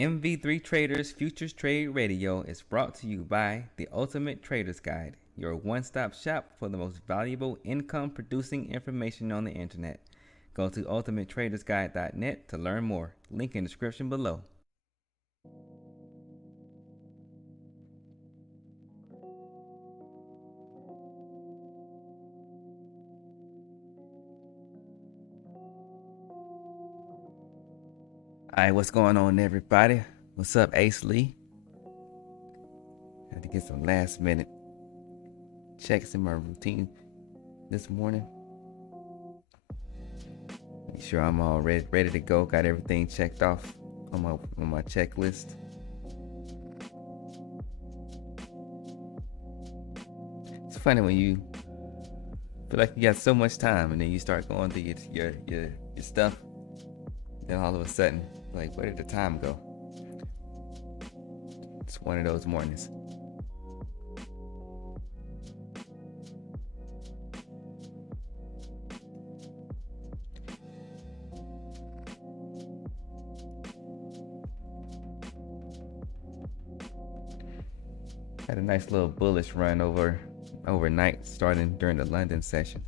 MV3 Traders Futures Trade Radio is brought to you by the Ultimate Trader's Guide, your one-stop shop for the most valuable income-producing information on the internet. Go to ultimatetradersguide.net to learn more. Link in the description below. Alright, what's going on, everybody? What's up, Ace Lee? Had to get some last minute checks in my routine this morning. Make sure I'm all ready to go. Got everything checked off on my checklist. It's funny when you feel like you got so much time and then you start going through your stuff. Then all of a sudden, like, where did the time go? It's one of those mornings. Had a nice little bullish run overnight, starting during the London session.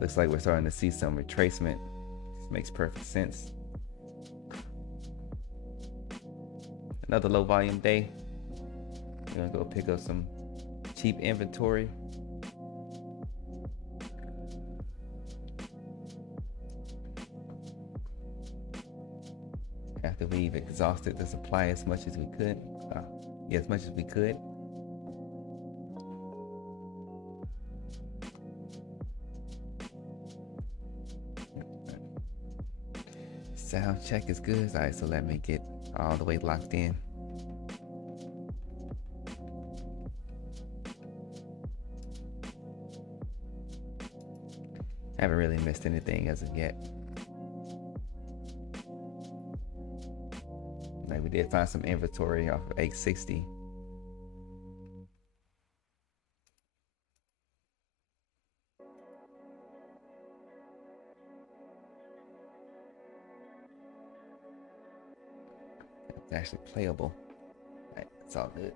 Looks like we're starting to see some retracement. This makes perfect sense. Another low volume day. We're gonna go pick up some cheap inventory. After we've exhausted the supply as much as we could. As much as we could. Sound check is good. All right, so let me get all the way locked in. Haven't really missed anything as of yet. Like, we did find some inventory off of 860. It's actually playable. Right, it's all good.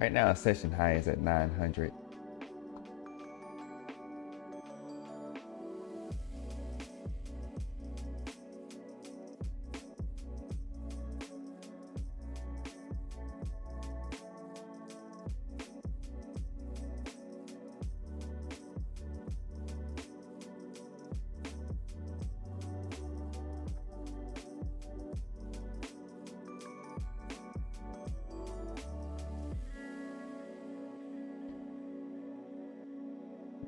Right now, our session high is at 900.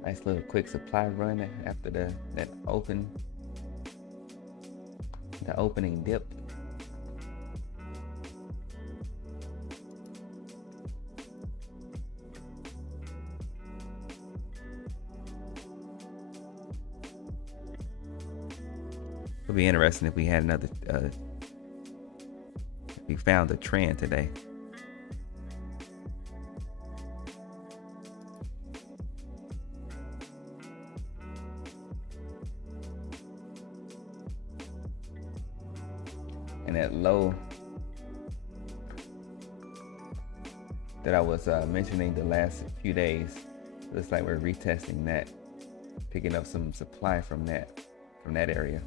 Nice little quick supply run after the opening dip. It'll be interesting if we had another if we found a trend today. And that low that I was mentioning the last few days, looks like we're retesting that, picking up some supply from that area.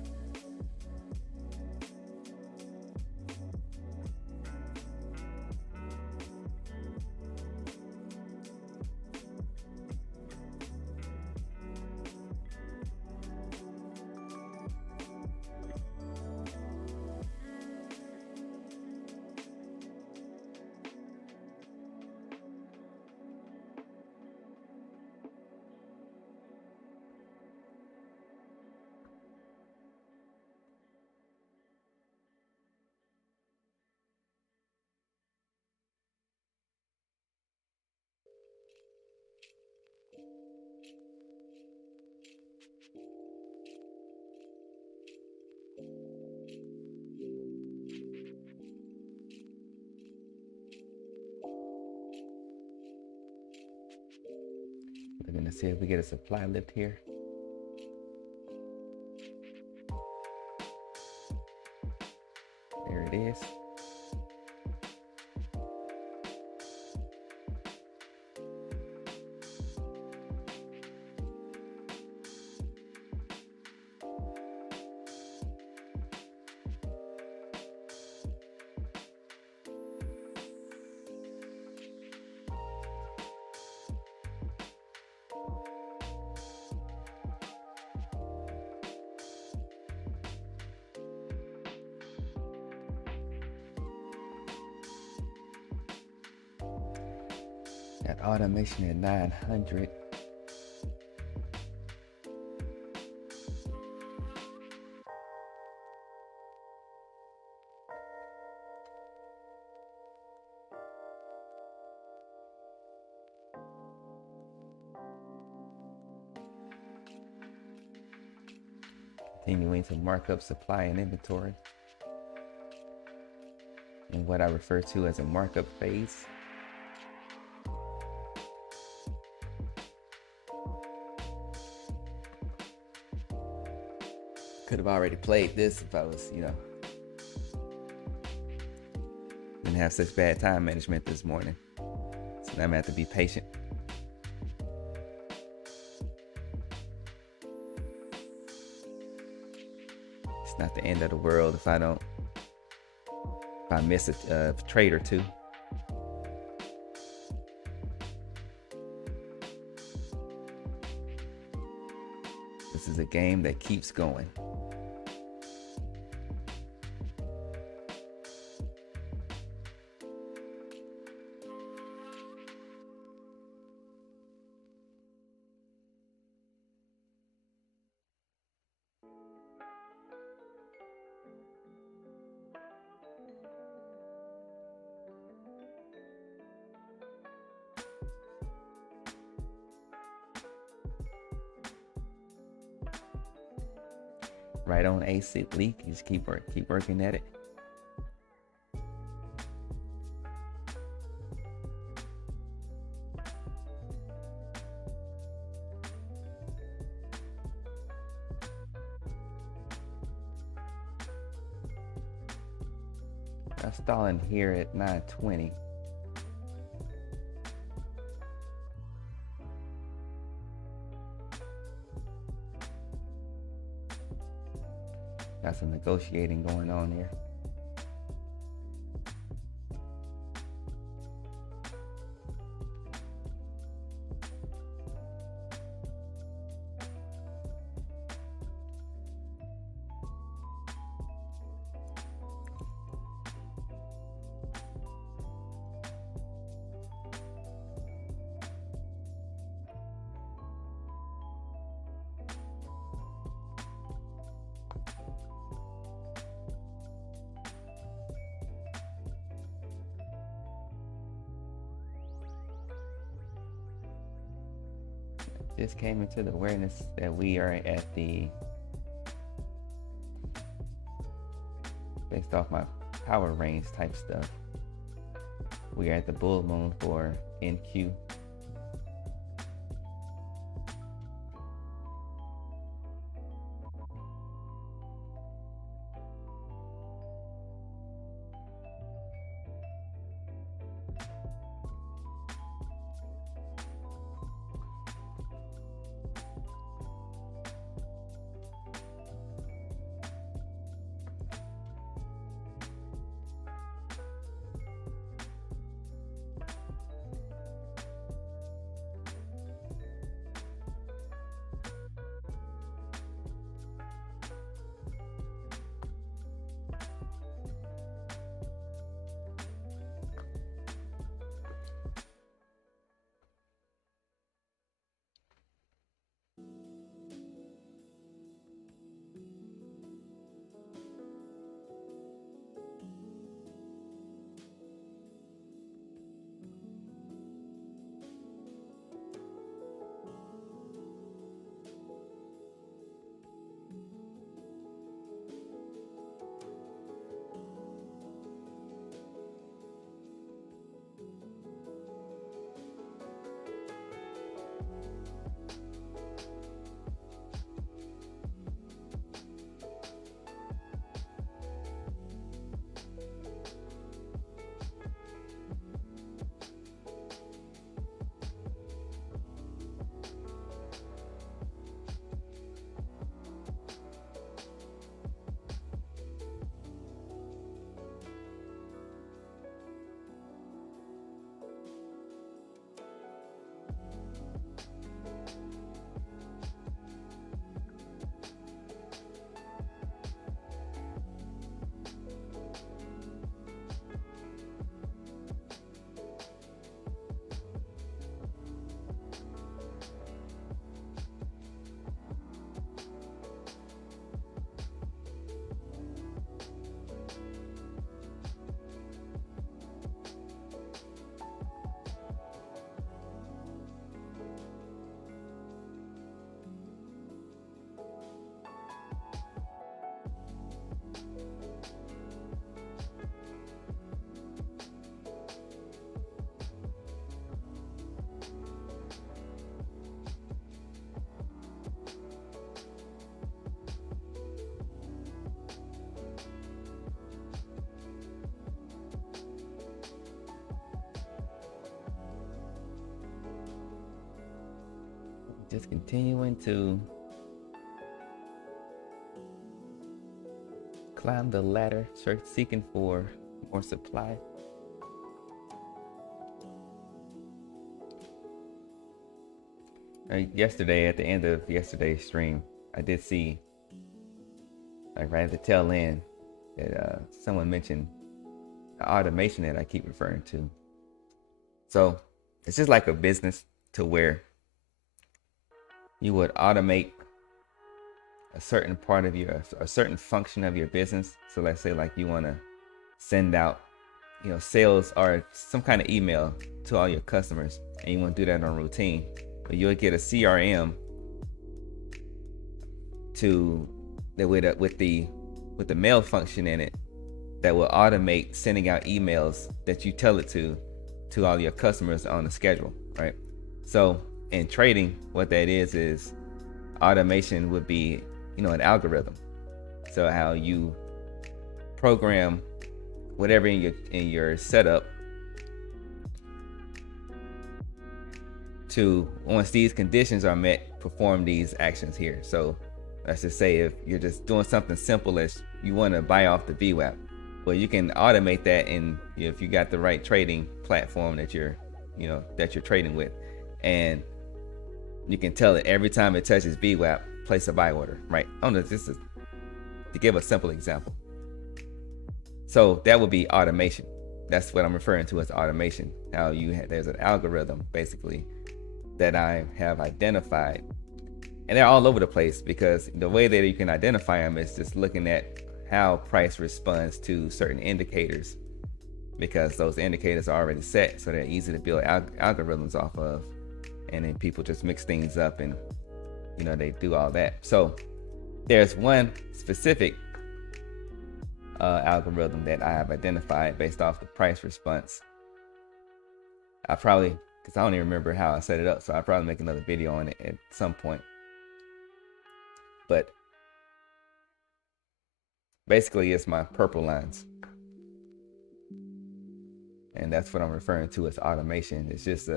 Looking to see if we get a supply lift here. There it is. Got automation at 900. Continuing to mark up supply and inventory in what I refer to as a markup phase. Could have already played this if I was, didn't have such bad time management this morning. So now I'm gonna have to be patient. It's not the end of the world if I miss a trade or two. This is a game that keeps going. Right on ASIC leak. You just keep working at it. I'm stalling here at 920. Got some negotiating going on here. This came into the awareness that we are at the, based off my power range type stuff, we are at the bull moon for NQ. just continuing to climb the ladder, seeking for more supply. Yesterday, at the end of yesterday's stream, I did see, like right at the tail end, that someone mentioned the automation that I keep referring to. So it's just like a business to where you would automate a certain part of a certain function of your business. So let's say like you want to send out, sales or some kind of email to all your customers, and you want to do that on routine, but you'll get a CRM with the mail function in it that will automate sending out emails that you tell it to all your customers on a schedule, right? So in trading, what that is automation would be, an algorithm. So how you program whatever in your setup to, once these conditions are met, perform these actions here. So let's just say if you're just doing something simple as you want to buy off the VWAP, well, you can automate that if you got the right trading platform that you're trading with, and you can tell it every time it touches VWAP, place a buy order, right? This is to give a simple example. So that would be automation. That's what I'm referring to as automation. How there's an algorithm basically that I have identified, and they're all over the place, because the way that you can identify them is just looking at how price responds to certain indicators, because those indicators are already set, so they're easy to build algorithms off of, and then people just mix things up and they do all that. So there's one specific algorithm that I have identified based off the price response. Because I don't even remember how I set it up, so I'll probably make another video on it at some point. But basically it's my purple lines, and that's what I'm referring to as automation. It's just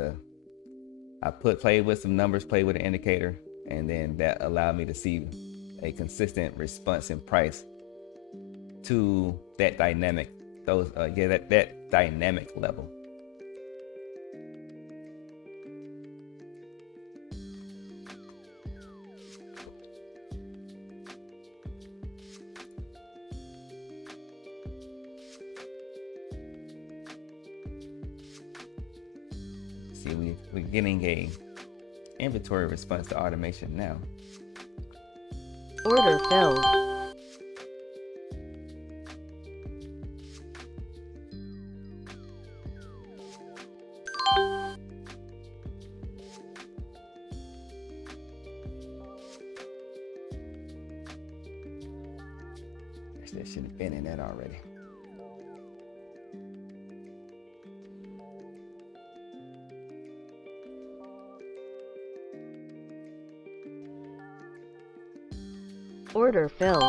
I played with some numbers, played with an indicator, and then that allowed me to see a consistent response in price to that dynamic, that dynamic level. See, we're getting a inventory response to automation now. Order filled. That should have been in that already. Order filled.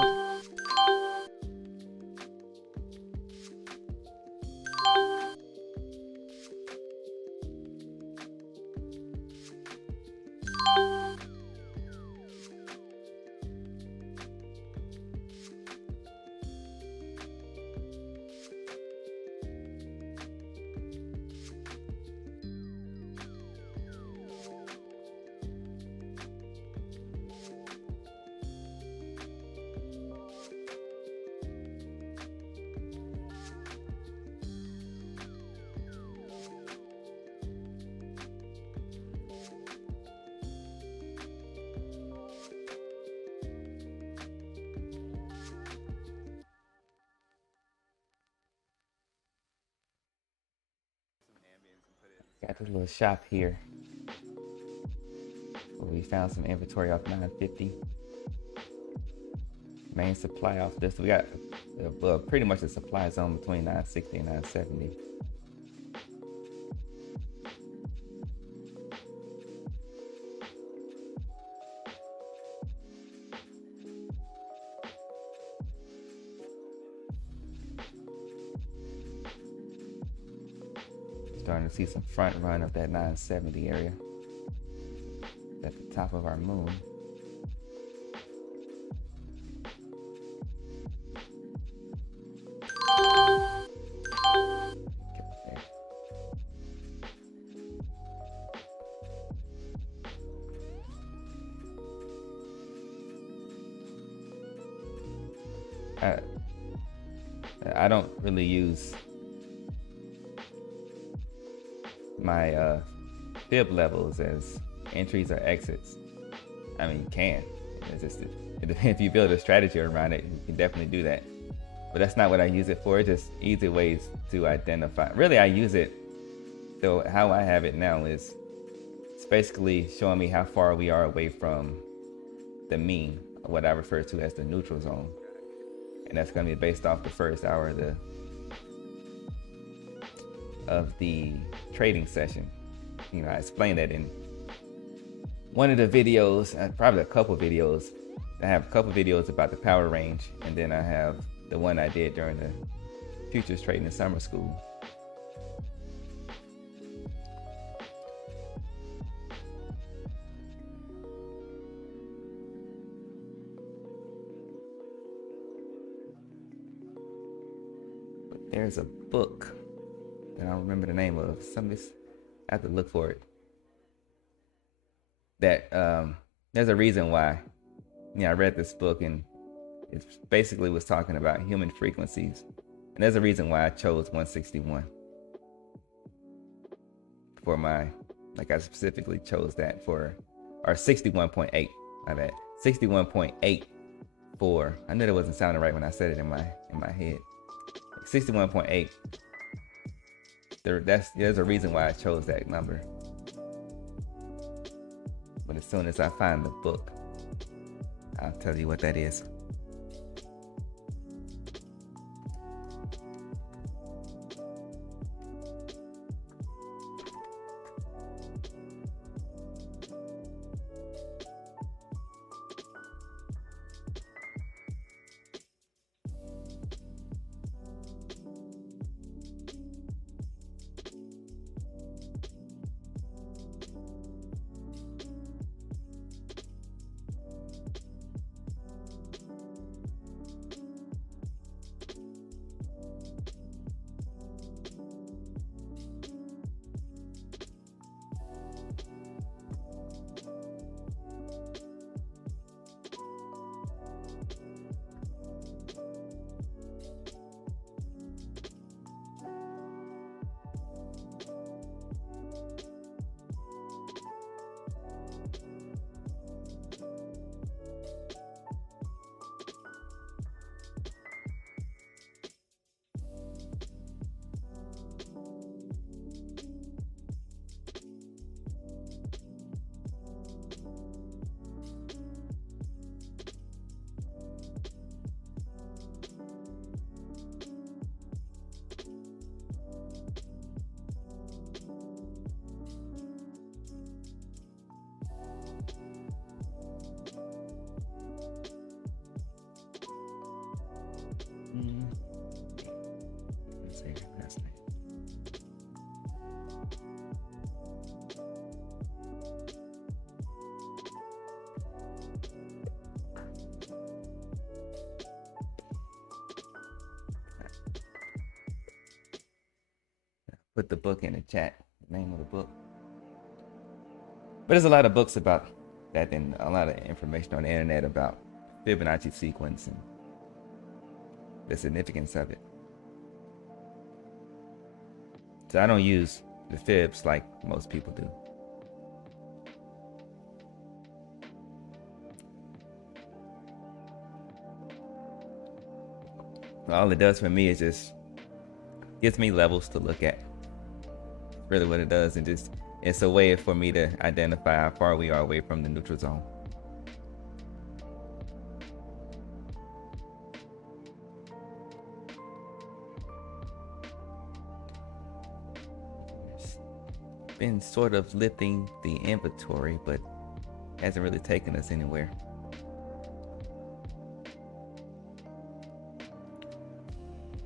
Got this little shop here where we found some inventory off 950. Main supply off this. We got pretty much the supply zone between 960 and 970. Starting to see some front run of that 970 area. at the top of our moon. I don't really use my fib levels as entries or exits. I mean, you can. It's just if you build a strategy around it, you can definitely do that. But that's not what I use it for. It's just easy ways to identify. Really, I use it. So how I have it now is it's basically showing me how far we are away from the mean, what I refer to as the neutral zone. And that's going to be based off the first hour of the trading session. You know, I explained that in one of the videos, probably a couple videos. I have a couple videos about the power range, and then I have the one I did during the futures trading in summer school. There's a book that I don't remember the name of. I have to look for it. That there's a reason why. Yeah, I read this book and it basically was talking about human frequencies. And there's a reason why I chose 161 for my, like I specifically chose that for, or 61.8. My bad. 61.8 for. I knew that wasn't sounding right when I said it in my head. 61.8. There's a reason why I chose that number. But as soon as I find the book, I'll tell you what that is. Put the book in the chat, the name of the book. But there's a lot of books about that and a lot of information on the internet about Fibonacci sequence and the significance of it. So I don't use the fibs like most people do. All it does for me is just gives me levels to look at. Really what it does, and just it's a way for me to identify how far we are away from the neutral zone. Been sort of lifting the inventory, but hasn't really taken us anywhere.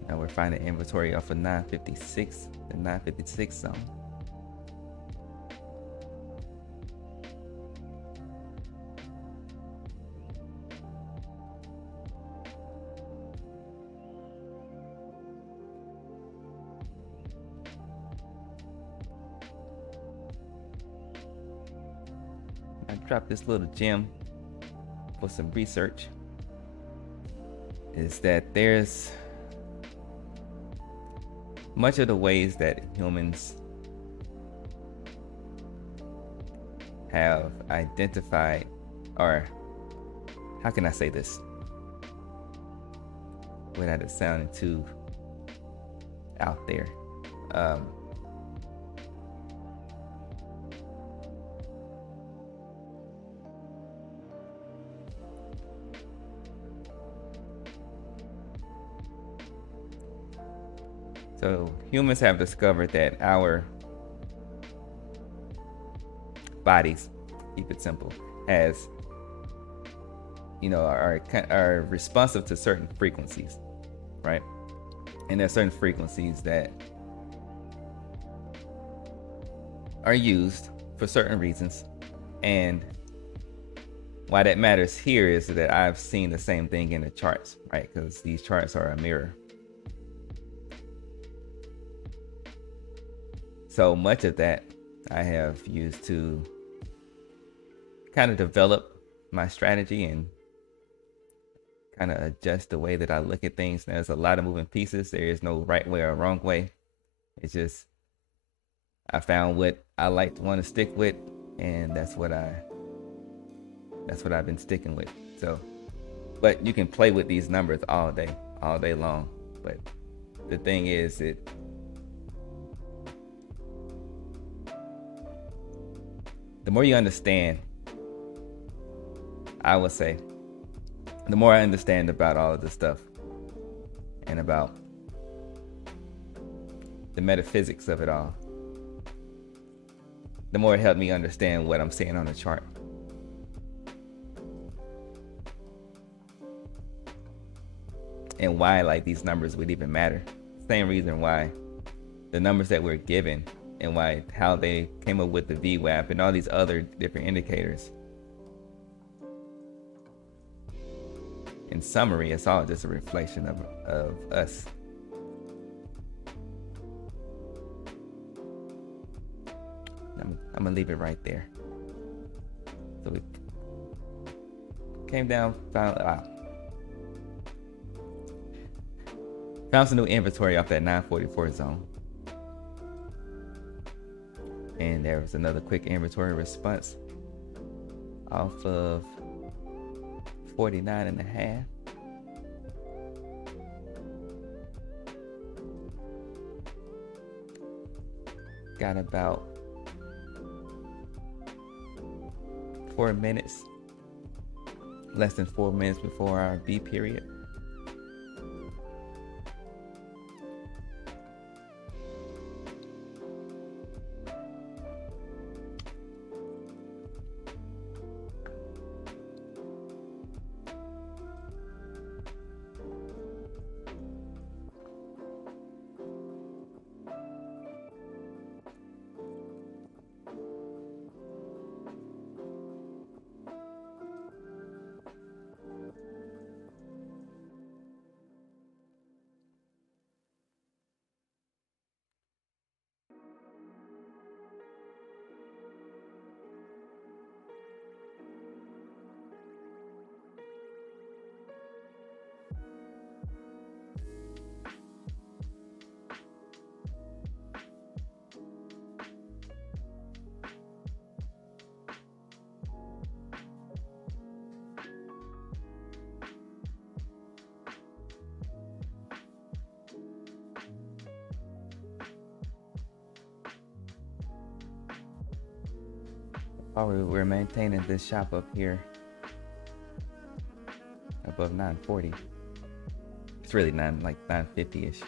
Now we're finding inventory off of 956, the 956 zone. I dropped this little gem for some research, is that there's much of the ways that humans have identified, or how can I say this without it sounding too out there? So humans have discovered that our bodies, keep it simple, as are responsive to certain frequencies, right? And there are certain frequencies that are used for certain reasons. And why that matters here is that I've seen the same thing in the charts, right? Because these charts are a mirror. So much of that I have used to kind of develop my strategy and kind of adjust the way that I look at things. There's a lot of moving pieces. There is no right way or wrong way. It's just I found what I like to want to stick with, and that's what I've been sticking with. So, but you can play with these numbers all day long. But the thing is, the more you understand, I would say, the more I understand about all of this stuff and about the metaphysics of it all, the more it helped me understand what I'm seeing on the chart. And why these numbers would even matter. Same reason why the numbers that we're given and how they came up with the VWAP and all these other different indicators. In summary, it's all just a reflection of us. I'm gonna leave it right there. So we came down, found some new inventory off that 944 zone. And there was another quick inventory response off of 49.5. Got about 4 minutes, less than 4 minutes before our B period. While we're maintaining this shop up here above 940, it's really 950-ish.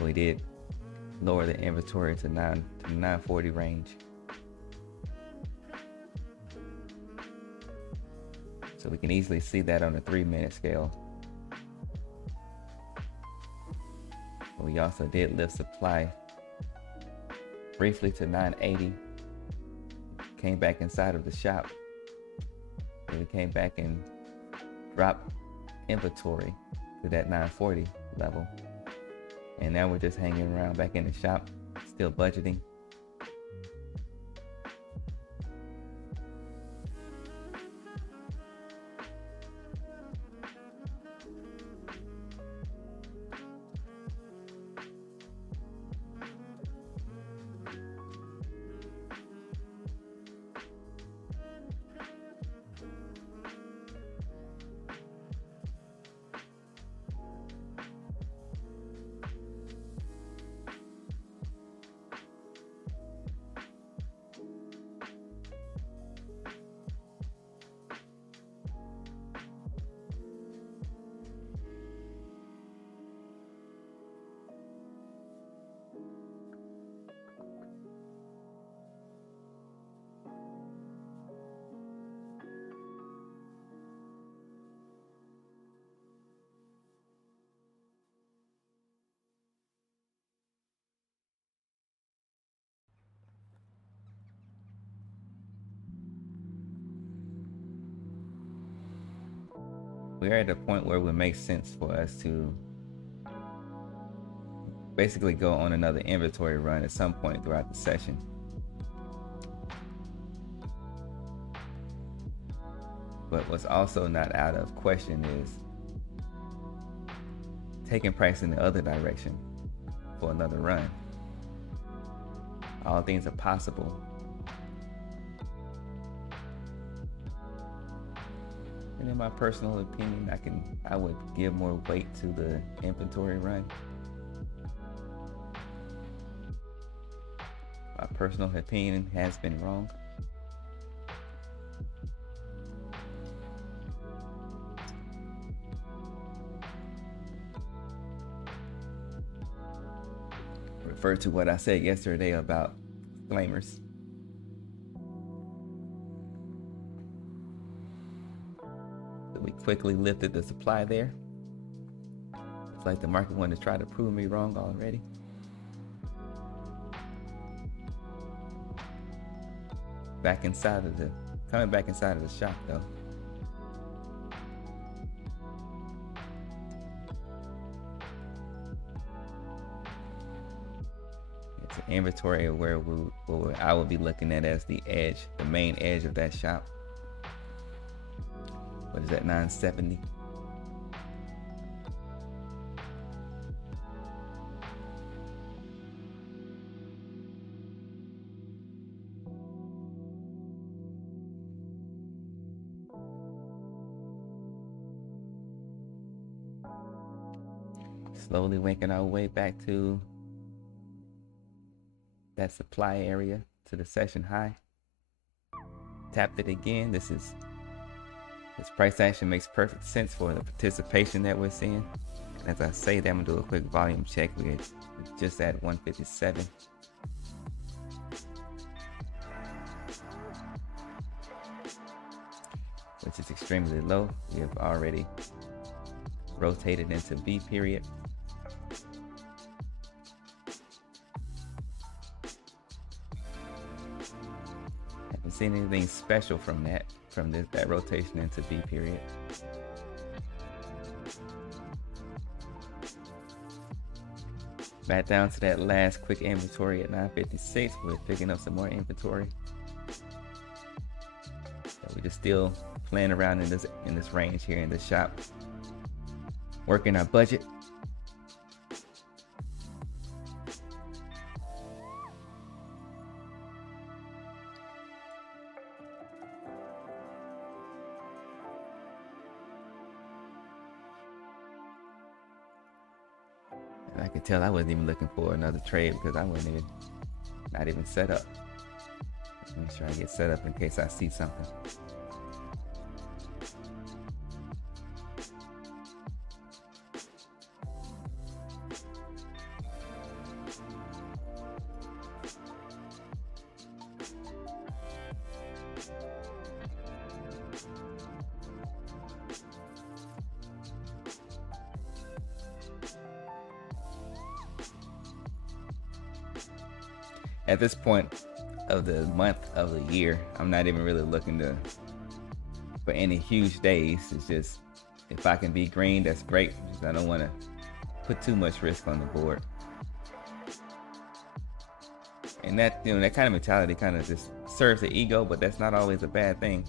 We did lower the inventory to 940 range. So we can easily see that on a 3-minute scale. We also did lift supply briefly to 980. Came back inside of the shop. And we came back and dropped inventory to that 940 level. And now we're just hanging around back in the shop, still budgeting. we're at a point where it would make sense for us to basically go on another inventory run at some point throughout the session. But what's also not out of question is taking price in the other direction for another run. All things are possible. And in my personal opinion, I would give more weight to the inventory run. My personal opinion has been wrong. Refer to what I said yesterday about disclaimers. So we quickly lifted the supply there. It's like the market wanted to try to prove me wrong already. Coming back inside of the shop though. It's an inventory where I will be looking at as the edge, the main edge of that shop. What is that, 970? Slowly making our way back to that supply area, to the session high. Tapped it again. This price action makes perfect sense for the participation that we're seeing. As I say that, I'm gonna do a quick volume check. We're just at 157. Which is extremely low. We have already rotated into B period. Haven't seen anything special from that rotation into B period. Back down to that last quick inventory at 956. We're picking up some more inventory. So we're just still playing around in this range here in the shop, working our budget. And I could tell I wasn't even looking for another trade because I wasn't not even set up. Make sure I get set up in case I see something. At this point of the month of the year, I'm not even really looking for any huge days. It's just, if I can be green, that's great. I don't want to put too much risk on the board. And that, that kind of mentality kind of just serves the ego, but that's not always a bad thing.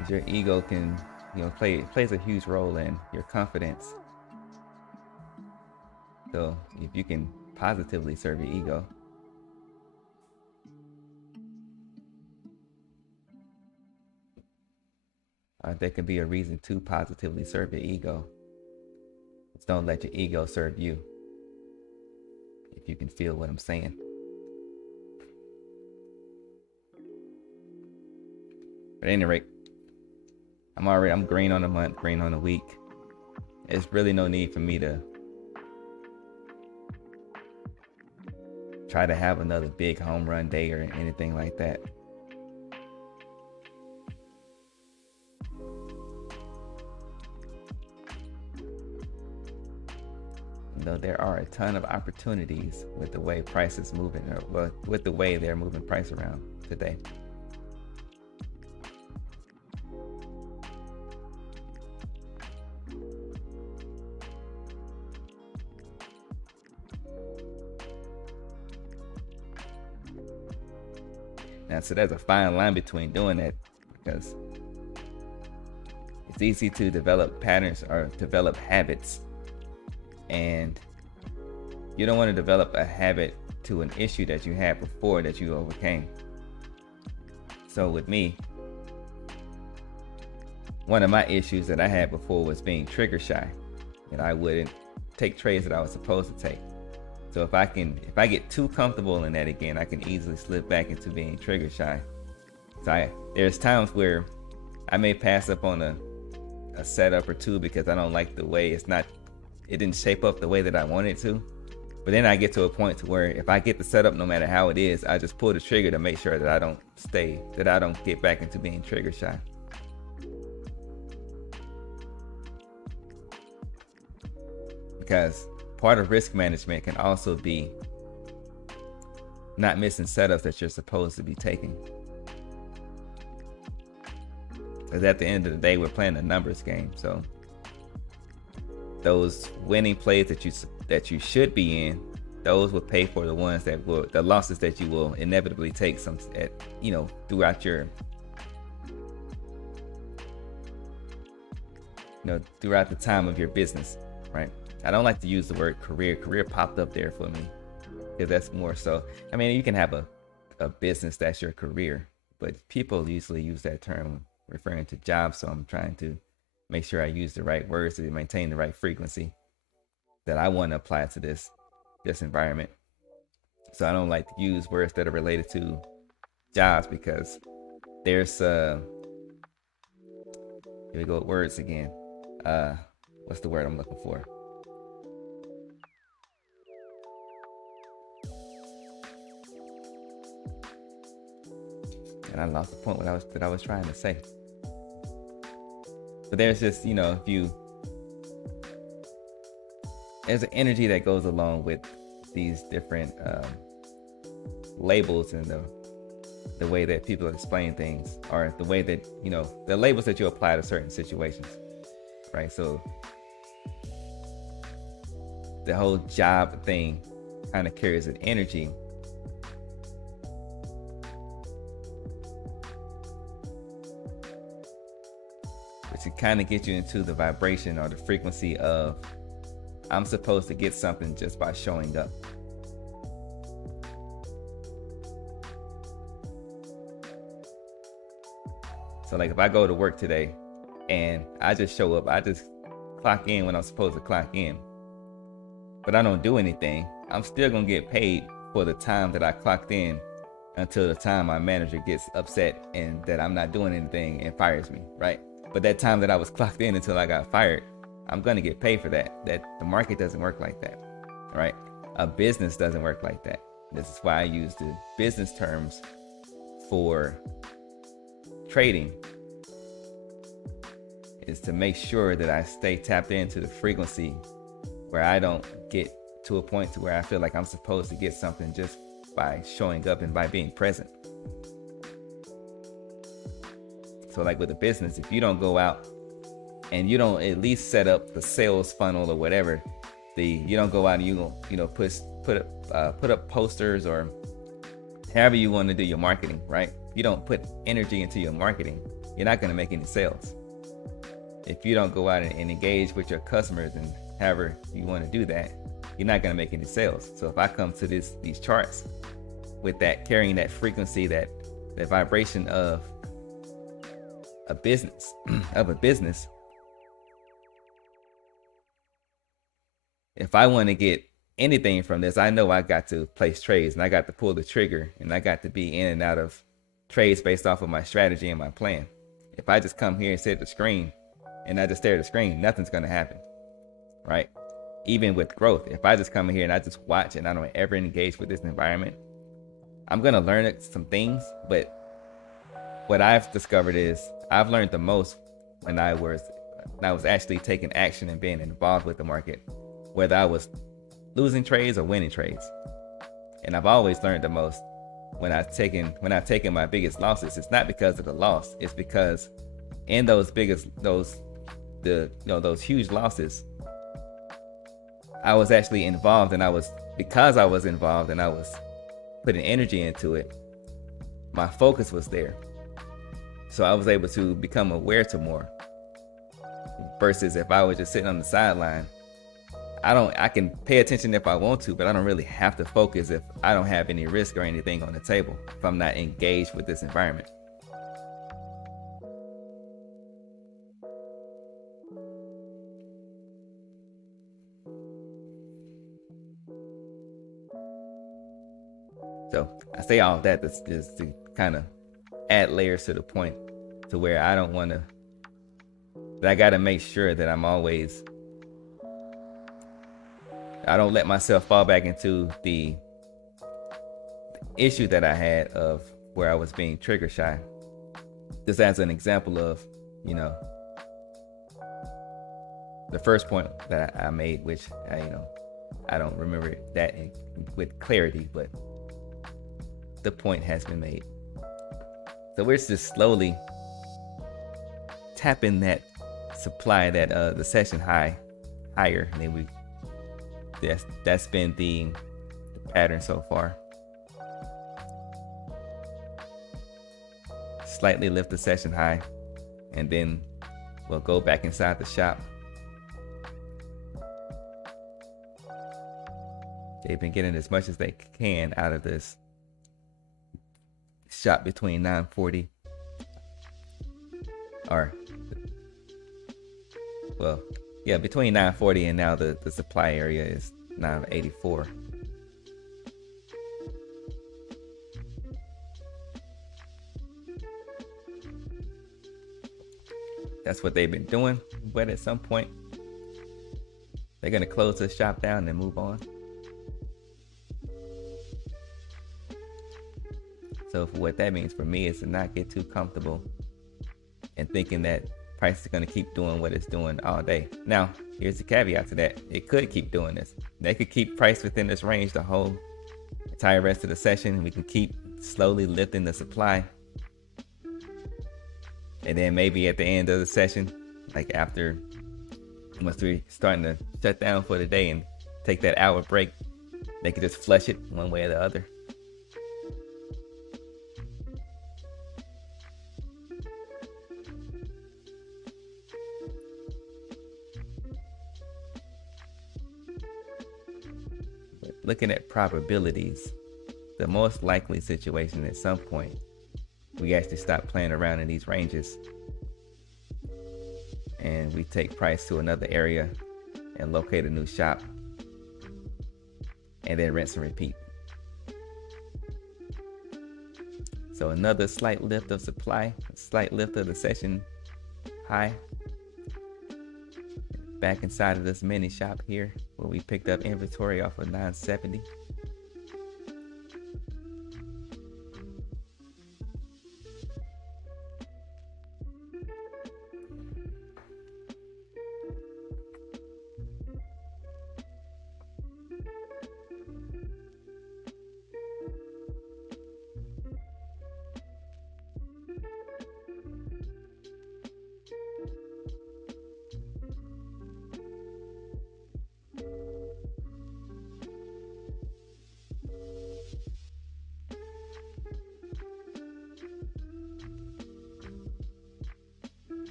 As your ego can, plays a huge role in your confidence. So if you can positively serve your ego, there can be a reason to positively serve your ego. Just don't let your ego serve you, if you can feel what I'm saying. But at any rate, I'm green on the month, green on the week. There's really no need for me to try to have another big home run day or anything like that. Though there are a ton of opportunities with the way price is moving, or with the way they're moving price around today. Now, so there's a fine line between doing that, because it's easy to develop patterns or develop habits, and you don't want to develop a habit to an issue that you had before that you overcame. So with me, one of my issues that I had before was being trigger shy, and I wouldn't take trades that I was supposed to take. So if I get too comfortable in that again, I can easily slip back into being trigger shy. So there's times where I may pass up on a setup or two because I don't like the way it didn't shape up the way that I wanted to. But then I get to a point to where if I get the setup, no matter how it is, I just pull the trigger to make sure that I don't get back into being trigger shy. Because part of risk management can also be not missing setups that you're supposed to be taking. Because at the end of the day, we're playing a numbers game. So those winning plays that you should be in, those will pay for the losses that you will inevitably take throughout throughout the time of your business, right? I don't like to use the word career. Career popped up there for me because that's more so. I mean, you can have a business that's your career, but people usually use that term referring to jobs. So I'm trying to make sure I use the right words to maintain the right frequency that I want to apply to this environment. So I don't like to use words that are related to jobs, because there's here we go with words again. What's the word I'm looking for? And I lost the point that I was trying to say. But there's just, there's an energy that goes along with these different labels and the way that people explain things, or the way that, the labels that you apply to certain situations, right? So the whole job thing kind of carries an energy to kind of get you into the vibration or the frequency of, I'm supposed to get something just by showing up. So like if I go to work today and I just show up, I just clock in when I'm supposed to clock in, but I don't do anything, I'm still gonna get paid for the time that I clocked in until the time my manager gets upset and that I'm not doing anything and fires me, right? But that time that I was clocked in until I got fired, I'm gonna get paid for that. That the market doesn't work like that, right? A business doesn't work like that. This is why I use the business terms for trading, is to make sure that I stay tapped into the frequency where I don't get to a point to where I feel like I'm supposed to get something just by showing up and by being present. So like with a business, if you don't go out and you don't at least set up the sales funnel or whatever, you don't go out and put up posters or however you want to do your marketing, right? You don't put energy into your marketing, you're not going to make any sales. If you don't go out and engage with your customers and however you want to do that, you're not going to make any sales. So if I come to these charts with that, carrying that frequency, that vibration of a business, if I want to get anything from this, I know I got to place trades and I got to pull the trigger and I got to be in and out of trades based off of my strategy and my plan. If I just come here and sit at the screen and I just stare at the screen, nothing's going to happen, right? Even with growth, if I just come in here and I just watch and I don't ever engage with this environment, I'm going to learn some things. But what I've discovered is I've learned the most when I was actually taking action and being involved with the market, whether I was losing trades or winning trades. And I've always learned the most when I've taken my biggest losses. It's not because of the loss, it's because in those huge losses, I was actually involved, and because I was involved and I was putting energy into it, my focus was there. So I was able to become aware to more. Versus if I was just sitting on the sideline, I can pay attention if I want to, but I don't really have to focus if I don't have any risk or anything on the table, if I'm not engaged with this environment. So I say all of that just to kind of add layers to the point, to where I don't want to, that I got to make sure that I don't let myself fall back into the issue that I had of where I was being trigger shy. Just as an example of, the first point that I made, which I don't remember that with clarity, but the point has been made. So we're just slowly tapping that supply, that the session high higher, and then that's been the pattern so far. Slightly lift the session high, and then we'll go back inside the shop. They've been getting as much as they can out of this shop between 940 between 940 and now the supply area is 984. That's what they've been doing, but at some point they're going to close the shop down and move on. So what that means for me is to not get too comfortable and thinking that price is going to keep doing what it's doing all day. Now, here's the caveat to that. It could keep doing this. They could keep price within this range the whole entire rest of the session, and we can keep slowly lifting the supply. And then maybe at the end of the session, like once we're starting to shut down for the day and take that hour break, they could just flush it one way or the other. Looking at probabilities, the most likely situation at some point, we actually stop playing around in these ranges and we take price to another area and locate a new shop and then rinse and repeat. So another slight lift of supply, a slight lift of the session high. Back inside of this mini shop here where we picked up inventory off of 970.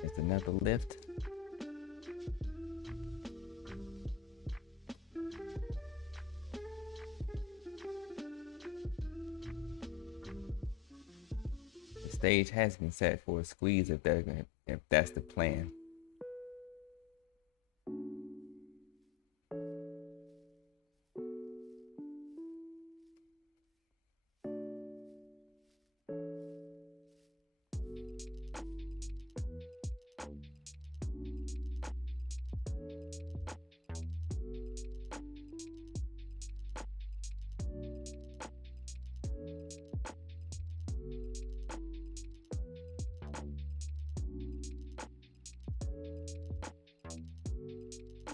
There's another lift. stage has been set for a squeeze if that's the plan.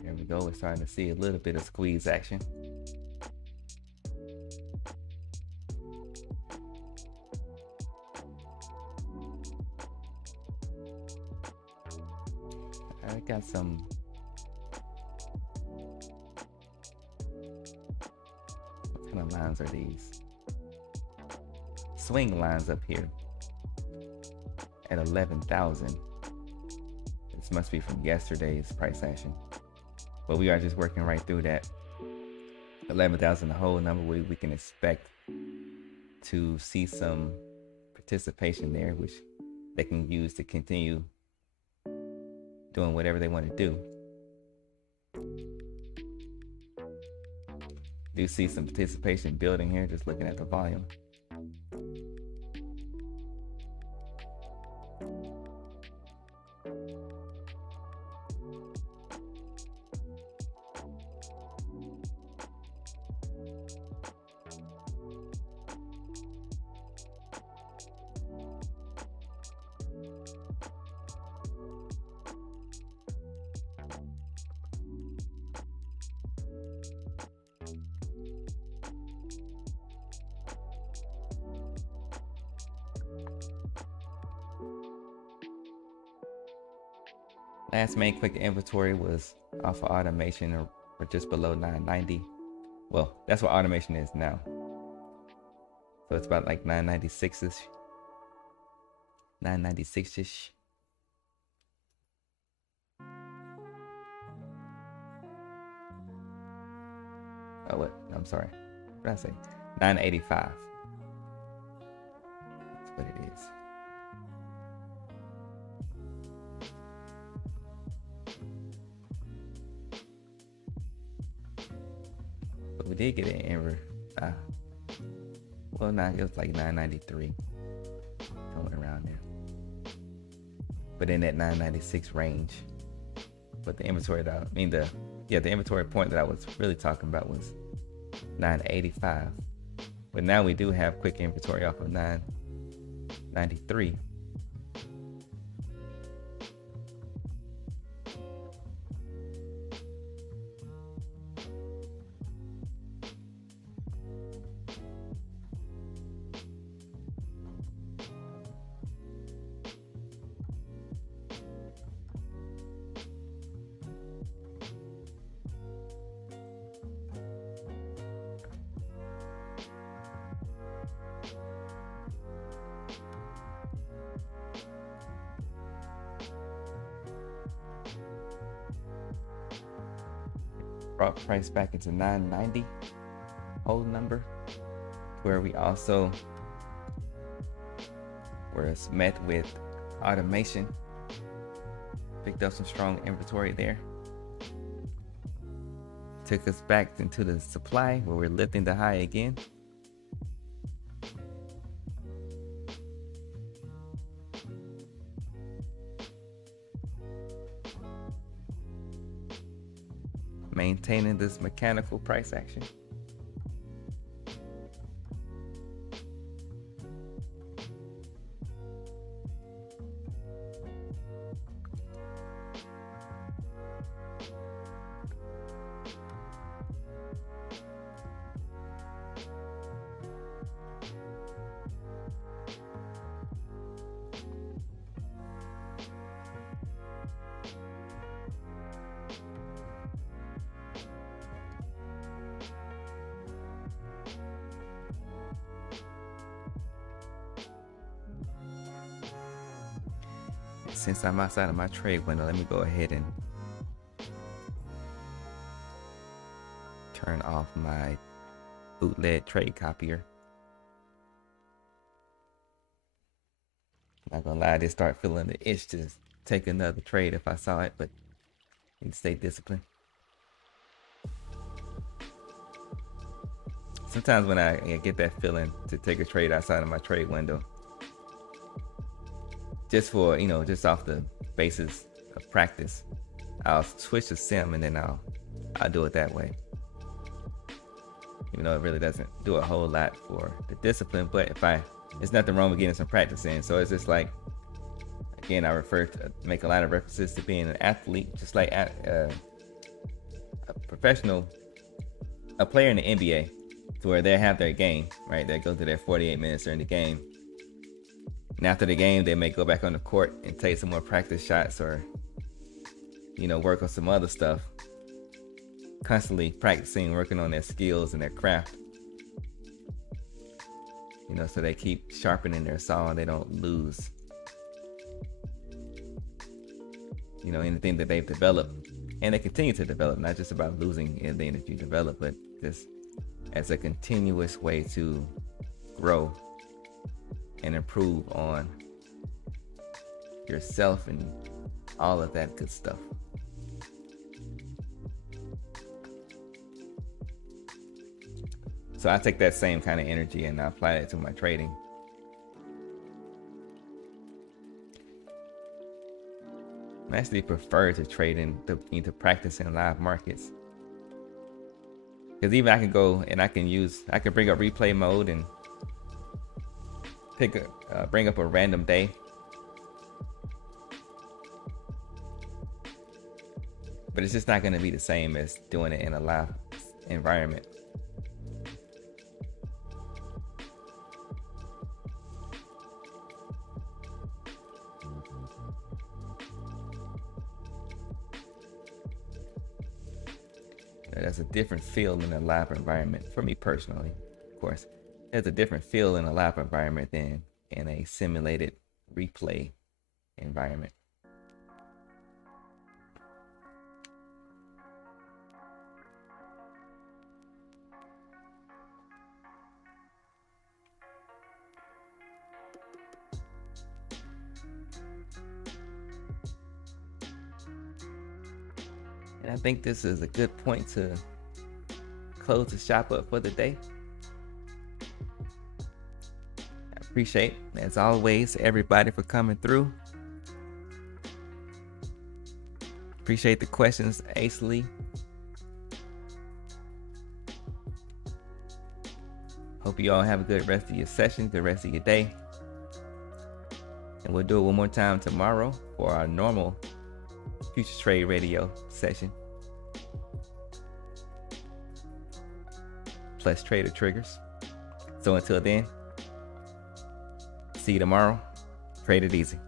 There we go. We're starting to see a little bit of squeeze action. I got some what kind of lines are these? Swing lines up here at 11,000. This must be from yesterday's price action. But we are just working right through that. 11,000, the whole number. We can expect to see some participation there, which they can use to continue doing whatever they want to do. Do see some participation building here, just looking at the volume. Last main quick inventory was off of automation or just below 990. Well, that's what automation is now. So it's about like 996-ish. 996-ish. Oh, what? I'm sorry. What did I say? 985. That's what it is. But we did get an error. Well, it was like 993. Somewhere around there. But in that 996 range. But the inventory the inventory point that I was really talking about was 985. But now we do have quick inventory off of 993. Brought price back into 990 whole number, where we also was met with automation, picked up some strong inventory there, took us back into the supply where we're lifting the high again. Maintaining this mechanical price action. Since I'm outside of my trade window, let me go ahead and turn off my bootleg trade copier. Not gonna lie, I did start feeling the itch to take another trade if I saw it, but need to stay disciplined. Sometimes when I get that feeling to take a trade outside of my trade window, just for, just off the basis of practice, I'll switch to sim and then I'll do it that way. Even though it really doesn't do a whole lot for the discipline, but there's nothing wrong with getting some practice in. So it's just like, again, I make a lot of references to being an athlete, just like a professional, a player in the NBA, to where they have their game, right? They go through their 48 minutes during the game. And after the game, they may go back on the court and take some more practice shots or, work on some other stuff. Constantly practicing, working on their skills and their craft. So they keep sharpening their saw and they don't lose, anything that they've developed. And they continue to develop, not just about losing anything that you develop, but just as a continuous way to grow and improve on yourself and all of that good stuff. So I take that same kind of energy and I apply it to my trading. I actually prefer to trade into practice in live markets. Because even I can go and I can bring up replay mode and bring up a random day. But it's just not going to be the same as doing it in a live environment. There's a different feel in a live environment for me personally. Of course, there's a different feel in a live environment than in a simulated replay environment. And I think this is a good point to close the shop up for the day. I appreciate, as always, everybody for coming through. Appreciate the questions, Ace Lee. Hope you all have a good rest of your session, good rest of your day. And we'll do it one more time tomorrow for our normal Futures Trade Radio session. Plus trader triggers. So until then, see you tomorrow. Trade it easy.